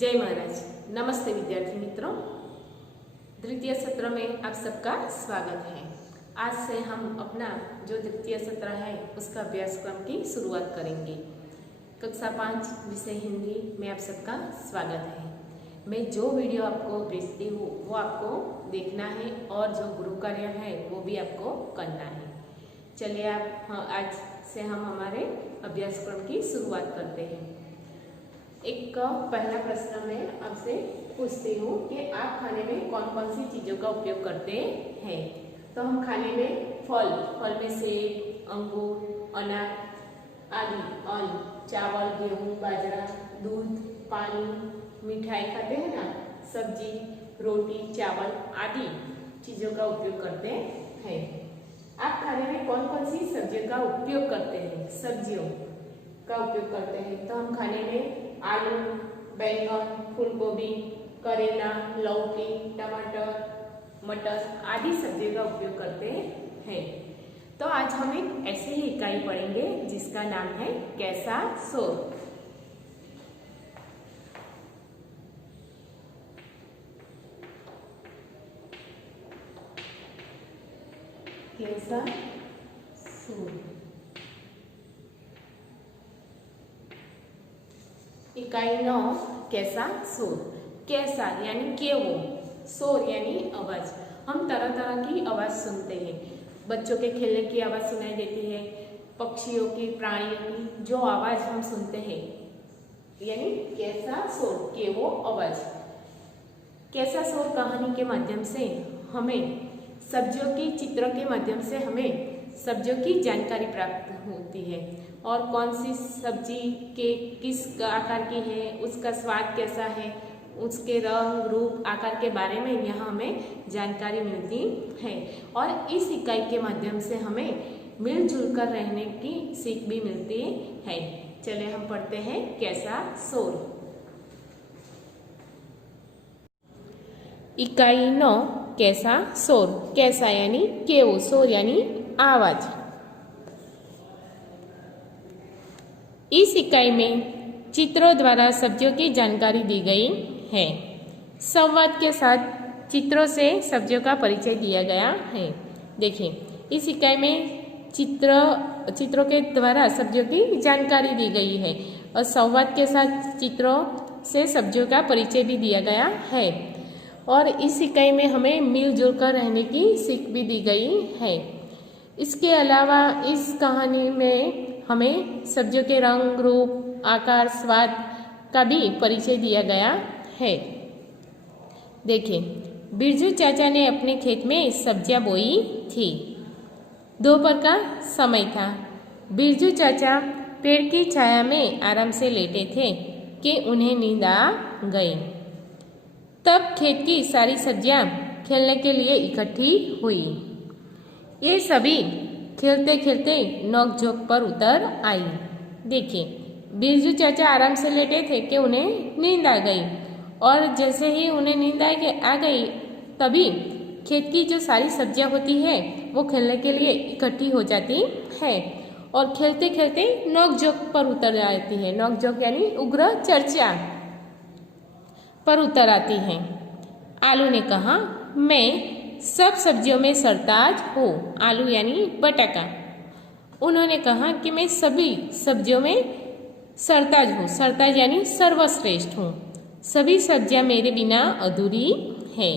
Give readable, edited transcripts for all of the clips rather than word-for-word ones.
जय महाराज। नमस्ते विद्यार्थी मित्रों, द्वितीय सत्र में आप सबका स्वागत है। आज से हम अपना जो द्वितीय सत्र है उसका अभ्यासक्रम की शुरुआत करेंगे। कक्षा 5 विषय हिंदी में आप सबका स्वागत है। मैं जो वीडियो आपको भेजती हूँ वो आपको देखना है और जो गुरु कार्य है वो भी आपको करना है। चलिए आज से हम हमारे अभ्यासक्रम की शुरुआत करते हैं। एक पहला प्रश्न मैं आपसे पूछती हूँ कि आप खाने में कौन कौन सी चीज़ों का उपयोग करते हैं। तो हम खाने में फल में सेब, अंगूर, अनार आदि, अन्न, चावल, गेहूँ, बाजरा, दूध, पानी, मिठाई खाते हैं ना, सब्जी, रोटी, चावल आदि चीज़ों का उपयोग करते हैं। आप खाने में कौन कौन सी सब्जियों का उपयोग करते हैं? सब्जियों का उपयोग करते हैं तो हम खाने में आलू, बैंगन, फूलगोभी, करेला, लौकी, टमाटर, मटर आदि सब्जियों का उपयोग करते हैं। तो आज हम एक ऐसी ही इकाई पढ़ेंगे जिसका नाम है कैसा शोर। कैसा शोर। इकाई 9 कैसा शोर। कैसा यानी केवो, शोर यानी आवाज। हम तरह तरह की आवाज सुनते हैं। बच्चों के खेलने की आवाज सुनाई देती है, पक्षियों की, प्राणियों की जो आवाज हम सुनते हैं यानी कैसा शोर, केवो आवाज। कैसा शोर कहानी के माध्यम से हमें सब्जियों की चित्रों के माध्यम से हमें सब्जियों की जानकारी प्राप्त होती है और कौन सी सब्जी के किस आकार की है, उसका स्वाद कैसा है, उसके रंग रूप आकार के बारे में यहाँ हमें जानकारी मिलती है। और इस इकाई के माध्यम से हमें मिलजुल कर रहने की सीख भी मिलती है। चलिए हम पढ़ते हैं कैसा शोर। इकाई 9 कैसा शोर। कैसा यानी केवो, शोर यानी आवाज। इस इकाई में चित्रों द्वारा सब्जियों की जानकारी दी गई है। संवाद के साथ चित्रों से सब्जियों का परिचय दिया गया है। देखिए, इस इकाई में चित्रों के द्वारा सब्जियों की जानकारी दी गई है और संवाद के साथ चित्रों से सब्जियों का परिचय भी दिया गया है। और इस इकाई में हमें मिलजुल कर रहने की सीख भी दी गई है। इसके अलावा इस कहानी में हमें सब्जियों के रंग रूप आकार स्वाद का भी परिचय दिया गया है। देखिए, बिरजू चाचा ने अपने खेत में सब्जियां बोई थी। दोपहर का समय था। बिरजू चाचा पेड़ की छाया में आराम से लेटे थे कि उन्हें नींद आ गई। तब खेत की सारी सब्जियां खेलने के लिए इकट्ठी हुई। ये सभी खेलते खेलते नोक-झोंक पर उतर आई। देखिए, बिरजू चाचा आराम से लेटे थे कि उन्हें नींद आ गई और जैसे ही उन्हें नींद आ गई तभी खेत की जो सारी सब्जियां होती है वो खेलने के लिए इकट्ठी हो जाती है और खेलते खेलते नोक-झोंक पर उतर जाती है। नोक-झोंक यानी उग्र चर्चा पर उतर आती हैं। आलू ने कहा, मैं सब सब्जियों में सरताज हूँ। आलू यानी बटाका। उन्होंने कहा कि मैं सभी सब्जियों में सरताज हूँ। सरताज यानी सर्वश्रेष्ठ हूँ। सभी सब्जियां मेरे बिना अधूरी हैं।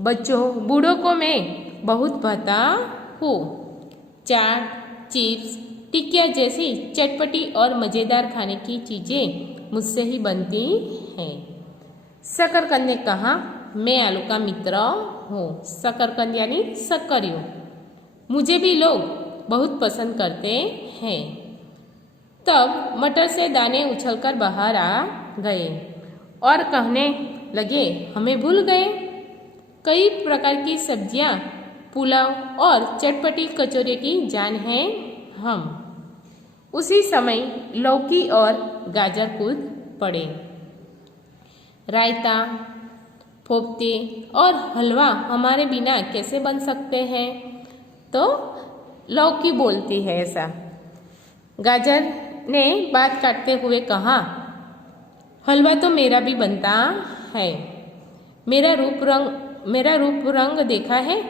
बच्चों, बूढ़ों को मैं बहुत भाता हूँ। चाट, चिप्स, टिकिया जैसी चटपटी और मज़ेदार खाने की चीज़ें मुझसे ही बनती हैं। शकरकंद ने कहा, मैं आलू का मित्र हूँ। शकरकंद यानी शक्करियो। मुझे भी लोग बहुत पसंद करते हैं। तब मटर से दाने उछलकर बाहर आ गए और कहने लगे, हमें भूल गए। कई प्रकार की सब्जियां, पुलाव और चटपटी कचौरी की जान है हम। उसी समय लौकी और गाजर कूद पड़े। रायता, फोफ्ते और हलवा हमारे बिना कैसे बन सकते हैं? तो लौकी बोलती है ऐसा। गाजर ने बात काटते हुए कहा, हलवा तो मेरा भी बनता है। मेरा रूप रंग देखा है,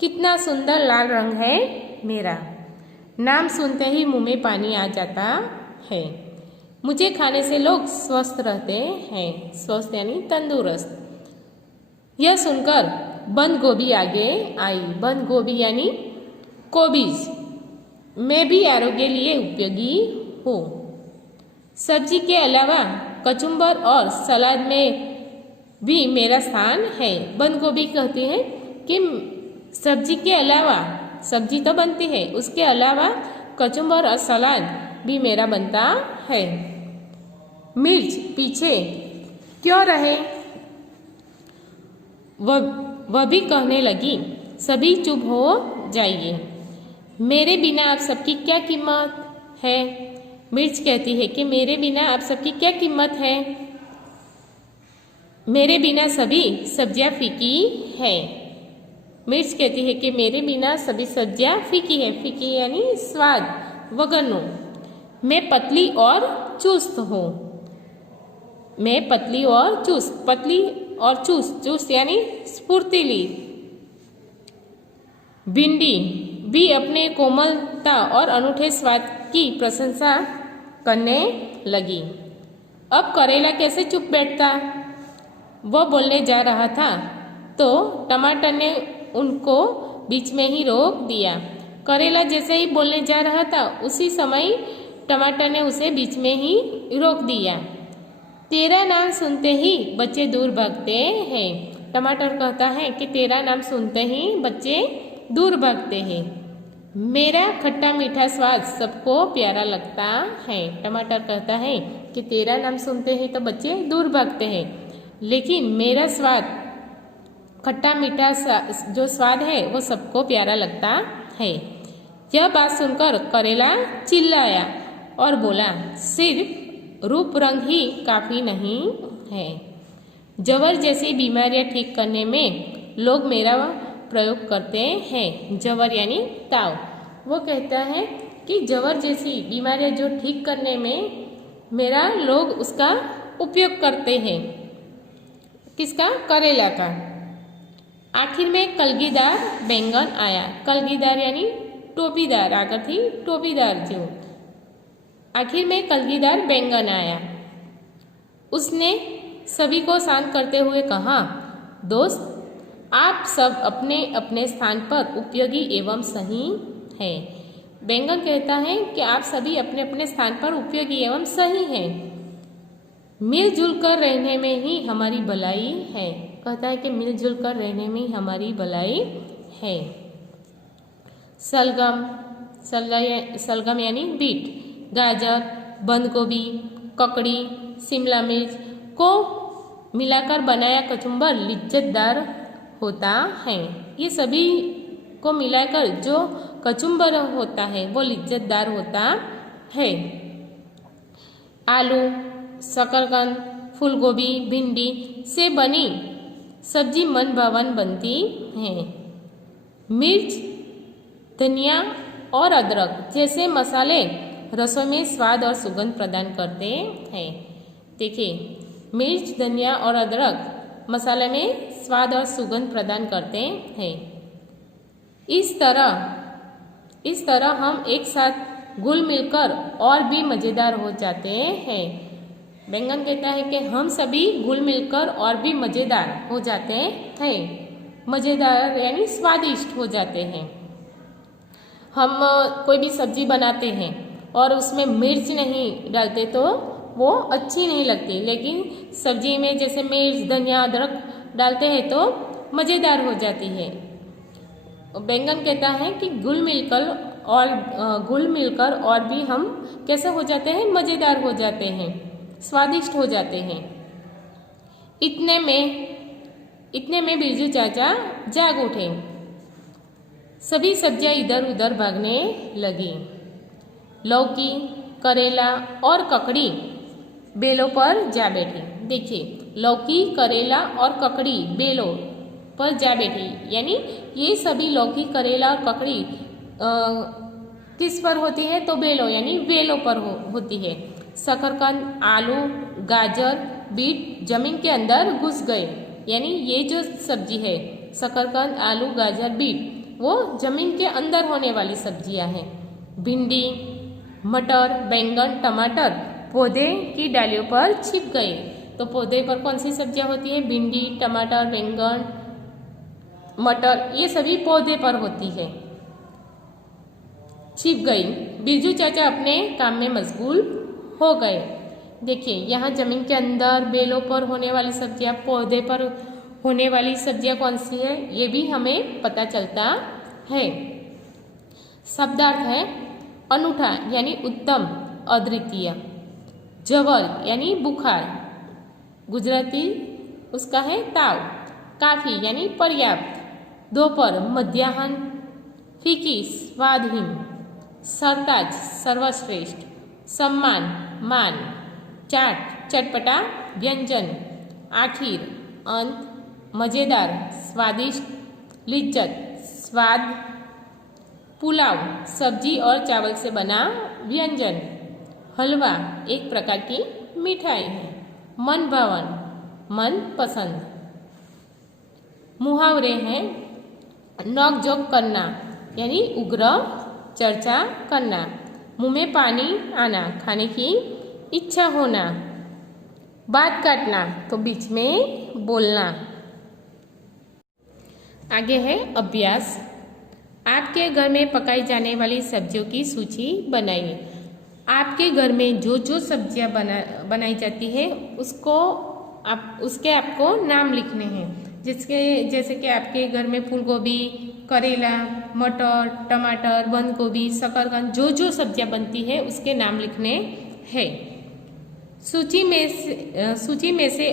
कितना सुंदर लाल रंग है मेरा। नाम सुनते ही मुंह में पानी आ जाता है। मुझे खाने से लोग स्वस्थ रहते हैं। स्वस्थ यानी तंदुरुस्त। यह सुनकर बंद गोभी आगे आई। बंद गोभी यानी कोबीज। मैं भी आरोग्य लिए उपयोगी हूँ। सब्जी के अलावा कचुम्बर और सलाद में भी मेरा स्थान है। बंद गोभी कहती है कि सब्जी के अलावा, सब्जी तो बनती है, उसके अलावा कचुम्बर और सलाद भी मेरा बनता है। मिर्च पीछे क्यों रहे? वह भी कहने लगी, सभी चुप हो जाइए। मेरे बिना आप सबकी क्या कीमत है? मिर्च कहती है कि मेरे बिना आप सबकी क्या कीमत है? मेरे बिना सभी सब्जियां फीकी है। मिर्च कहती है कि मेरे बिना सभी सब्जियां फीकी है। फीकी यानी स्वाद वगरनो। मैं पतली और चुस्त हूँ। मैं पतली और चुस्त। पतली और चुस्त। चुस्त यानी स्फूर्तिली। भिंडी भी अपने कोमलता और अनूठे स्वाद की प्रशंसा करने लगी। अब करेला कैसे चुप बैठता? वह बोलने जा रहा था तो टमाटर ने उनको बीच में ही रोक दिया। करेला जैसे ही बोलने जा रहा था उसी समय टमाटर ने उसे बीच में ही रोक दिया। तेरा नाम सुनते ही बच्चे दूर भागते हैं। टमाटर कहता है कि तेरा नाम सुनते ही बच्चे दूर भागते हैं। मेरा खट्टा मीठा स्वाद सबको प्यारा लगता है। टमाटर कहता है कि तेरा नाम सुनते ही तो बच्चे दूर भागते हैं, लेकिन मेरा स्वाद, खट्टा मीठा जो स्वाद है वो सबको प्यारा लगता है। यह बात सुनकर करेला चिल्लाया और बोला, सिर्फ रूप रंग ही काफी नहीं है। जवर जैसी बीमारियां ठीक करने में लोग मेरा प्रयोग करते हैं। जवर यानी ताव। वो कहता है कि जवर जैसी बीमारियां जो ठीक करने में मेरा लोग उसका उपयोग करते हैं। किसका? करेला का। आखिर में कलगीदार बैंगन आया। कलगीदार यानी टोपीदार। आकर थी टोपीदार जो। आखिर में कलगीदार बैंगन आया। उसने सभी को शांत करते हुए कहा, दोस्त, आप सब अपने अपने स्थान पर उपयोगी एवं सही हैं। बैंगन कहता है कि आप सभी अपने अपने स्थान पर उपयोगी एवं सही हैं। मिलजुल कर रहने में ही हमारी भलाई है। कहता है कि मिलजुल कर रहने में ही हमारी भलाई है। सलगम, सलगम यानी बीट, गाजर, बंद गोभी, ककड़ी, शिमला मिर्च को मिलाकर बनाया कचुम्बर लिज्जतदार होता है। ये सभी को मिलाकर जो कचुम्बर होता है वो लिज्जतदार होता है। आलू, शकरकंद, फूलगोभी, भिंडी से बनी सब्जी मन भावन बनती है। मिर्च, धनिया और अदरक जैसे मसाले रसोई में स्वाद और सुगंध प्रदान करते हैं। देखिए, मिर्च, धनिया और अदरक मसाले में स्वाद और सुगंध प्रदान करते हैं। इस तरह हम एक साथ घुल मिलकर और भी मज़ेदार हो जाते हैं। बैंगन कहता है कि हम सभी घुल मिलकर और भी मज़ेदार हो जाते हैं। मज़ेदार यानी स्वादिष्ट हो जाते हैं। हम कोई भी सब्जी बनाते हैं और उसमें मिर्च नहीं डालते तो वो अच्छी नहीं लगती, लेकिन सब्जी में जैसे मिर्च, धनिया, अदरक डालते हैं तो मज़ेदार हो जाती है। बैंगन कहता है कि घुल मिलकर और भी हम कैसे हो जाते हैं? मज़ेदार हो जाते हैं, स्वादिष्ट हो जाते हैं। इतने में बिरजू चाचा जाग उठे। सभी सब्जियां इधर उधर भागने लगी। लौकी, करेला और ककड़ी बेलों पर जा बैठी। देखिए, लौकी, करेला और ककड़ी बेलों पर जा बैठी, यानी ये सभी लौकी, करेला और ककड़ी किस पर होती है? तो बेलों यानी वेलों पर होती है। शकरकंद, आलू, गाजर, बीट जमीन के अंदर घुस गए। यानी ये जो सब्जी है शकरकंद, आलू, गाजर, बीट वो जमीन के अंदर होने वाली सब्जियां हैं। भिंडी, मटर, बैंगन, टमाटर पौधे की डालियों पर छिप गए। तो पौधे पर कौन सी सब्जियां होती है? भिंडी, टमाटर, बैंगन, मटर, ये सभी पौधे पर होती है। छिप गई। बिरजू चाचा अपने काम में मशगूल हो गए। देखिए यहाँ जमीन के अंदर बेलों पर होने वाली सब्जियां, पौधे पर होने वाली सब्जियां कौन सी है ये भी हमें पता चलता है। शब्दार्थ है अनूठा यानी उत्तम, अद्वितीय। जबर यानी बुखार, गुजराती उसका है ताव। काफी यानी पर्याप्त, दोपहर, मध्याह्न, फीकी स्वादहीन, सरताज सर्वश्रेष्ठ, सम्मान मान, चाट चटपटा व्यंजन, आखिर अंत, मजेदार स्वादिष्ट, लिज्जत स्वाद, पुलाव सब्जी और चावल से बना व्यंजन, हलवा एक प्रकार की मिठाई है, मन भावन मन पसंद। मुहावरे हैं नोक-झोंक करना यानी उग्र चर्चा करना, मुंह में पानी आना खाने की इच्छा होना, बात काटना तो बीच में बोलना। आगे है अभ्यास। आपके घर में पकाई जाने वाली सब्जियों की सूची बनाइए। आपके घर में जो जो सब्जियां बनाई जाती है उसके आपको नाम लिखने हैं। जैसे कि आपके घर में फूल गोभी, करेला, मटर, टमाटर, बंद गोभी, शकरकंद, जो जो सब्जियां बनती है उसके नाम लिखने हैं। सूची में से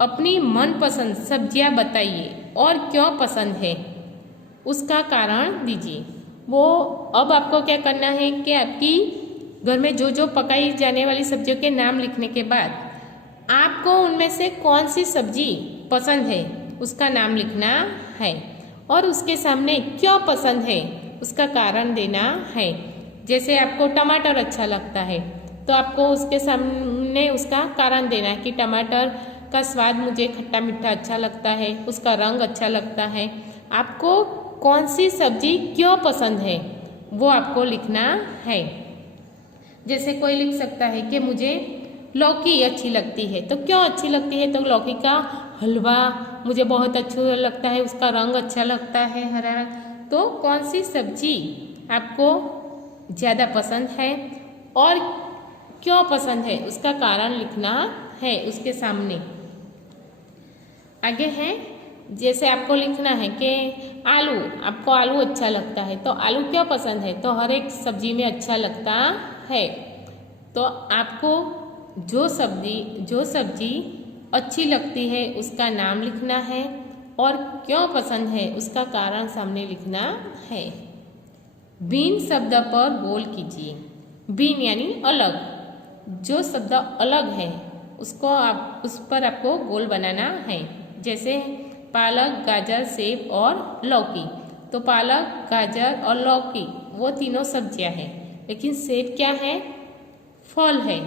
अपनी मनपसंद सब्जियां बताइए और क्यों पसंद है उसका कारण दीजिए। वो अब आपको क्या करना है कि आपकी घर में जो जो पकाई जाने वाली सब्जियों के नाम लिखने के बाद आपको उनमें से कौन सी सब्जी पसंद है उसका नाम लिखना है और उसके सामने क्यों पसंद है उसका कारण देना है। जैसे आपको टमाटर अच्छा लगता है तो आपको उसके सामने उसका कारण देना है कि टमाटर का स्वाद मुझे खट्टा मीठा अच्छा लगता है, उसका रंग अच्छा लगता है। आपको कौन सी सब्जी क्यों पसंद है वो आपको लिखना है। जैसे कोई लिख सकता है कि मुझे लौकी अच्छी लगती है, तो क्यों अच्छी लगती है? तो लौकी का हलवा मुझे बहुत अच्छा लगता है, उसका रंग अच्छा लगता है हरा। तो कौन सी सब्जी आपको ज़्यादा पसंद है और क्यों पसंद है उसका कारण लिखना है उसके सामने। आगे है जैसे आपको लिखना है कि आलू, आपको आलू अच्छा लगता है तो आलू क्यों पसंद है? तो हर एक सब्जी में अच्छा लगता है। तो आपको जो सब्जी अच्छी लगती है उसका नाम लिखना है और क्यों पसंद है उसका कारण सामने लिखना है। भिन्न शब्द पर गोल कीजिए। भिन्न यानी अलग, जो शब्द अलग है उसको उस पर आपको गोल बनाना है। जैसे पालक, गाजर, सेब और लौकी। तो पालक, गाजर और लौकी वो तीनों सब्जियां हैं, लेकिन सेब क्या है? फल है,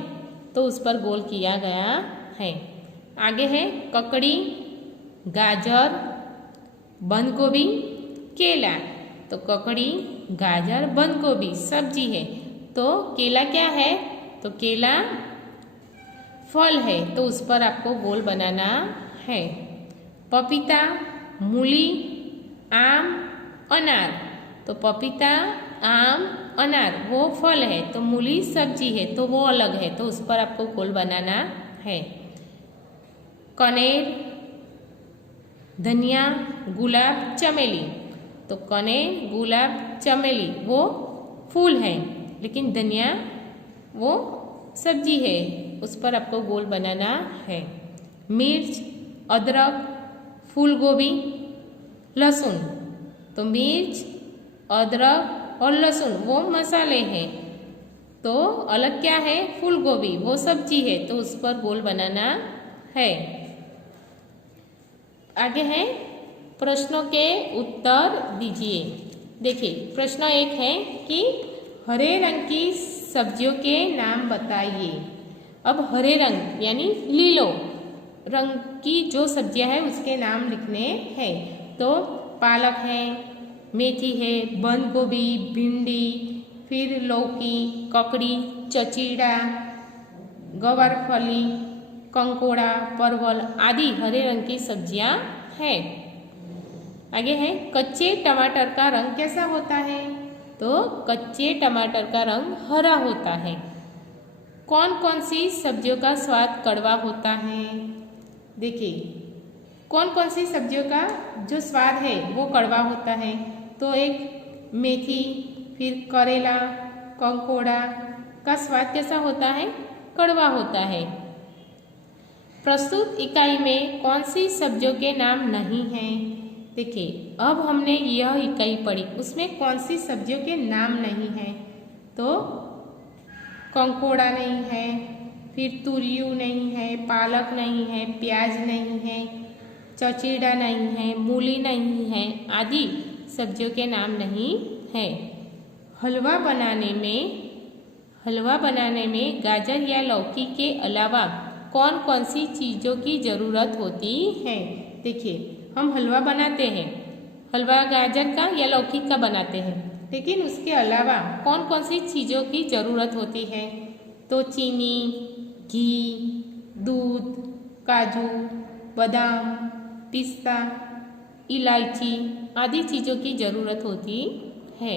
तो उस पर गोल किया गया है। आगे है ककड़ी, गाजर, बंद गोभी, केला। तो ककड़ी, गाजर, बंद गोभी सब्जी है, तो केला क्या है? तो केला फल है, तो उस पर आपको गोल बनाना है। पपीता, मूली, आम, अनार। तो पपीता, आम, अनार वो फल है, तो मूली सब्जी है, तो वो अलग है, तो उस पर आपको गोल बनाना है। कनेर, धनिया, गुलाब, चमेली। तो कनेर, गुलाब, चमेली वो फूल है, लेकिन धनिया वो सब्जी है, उस पर आपको गोल बनाना है। मिर्च, अदरक, फूल गोभी, लहसुन। तो मिर्च, अदरक और लहसुन वो मसाले हैं, तो अलग क्या है? फूल गोभी वो सब्जी है, तो उस पर गोल बनाना है। आगे है प्रश्नों के उत्तर दीजिए। देखिए प्रश्न 1 है कि हरे रंग की सब्जियों के नाम बताइए। अब हरे रंग यानी लीलो रंग की जो सब्जियां हैं उसके नाम लिखने हैं। तो पालक है, मेथी है, बंद गोभी, भिंडी, फिर लौकी, ककड़ी, चचीड़ा, गवारफली, कंकोड़ा, परवल आदि हरे रंग की सब्जियां हैं। आगे है कच्चे टमाटर का रंग कैसा होता है? तो कच्चे टमाटर का रंग हरा होता है। कौन कौन सी सब्जियों का स्वाद कड़वा होता है? देखिए कौन कौन सी सब्जियों का जो स्वाद है वो कड़वा होता है। तो एक मेथी, फिर करेला, कंकोड़ा का स्वाद कैसा होता है? कड़वा होता है। प्रस्तुत इकाई में कौन सी सब्जियों के नाम नहीं हैं? देखिए अब हमने यह इकाई पढ़ी, उसमें कौन सी सब्जियों के नाम नहीं हैं? तो कंकोड़ा नहीं है, फिर तुरियू नहीं है, पालक नहीं है, प्याज नहीं है, चचीड़ा नहीं है, मूली नहीं है आदि सब्जियों के नाम नहीं है। हलवा बनाने में गाजर या लौकी के अलावा कौन कौन सी चीज़ों की ज़रूरत होती है? देखिए हम हलवा बनाते हैं, हलवा गाजर का या लौकी का बनाते हैं, लेकिन उसके अलावा कौन कौन सी चीज़ों की ज़रूरत होती है? तो चीनी, घी, दूध, काजू, बादाम, पिस्ता, इलायची आदि चीज़ों की ज़रूरत होती है।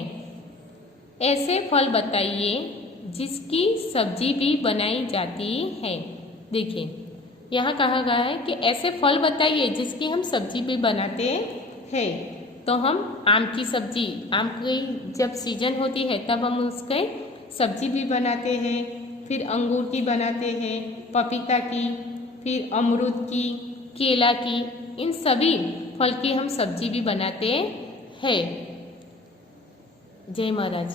ऐसे फल बताइए जिसकी सब्जी भी बनाई जाती है। देखिए यहाँ कहा गया है कि ऐसे फल बताइए जिसकी हम सब्जी भी बनाते हैं। तो हम आम की सब्जी, आम की जब सीजन होती है तब हम उसके सब्जी भी बनाते हैं, फिर अंगूर की बनाते हैं, पपीता की, फिर अमरूद की, केला की, इन सभी फल की हम सब्जी भी बनाते हैं। जय महाराज।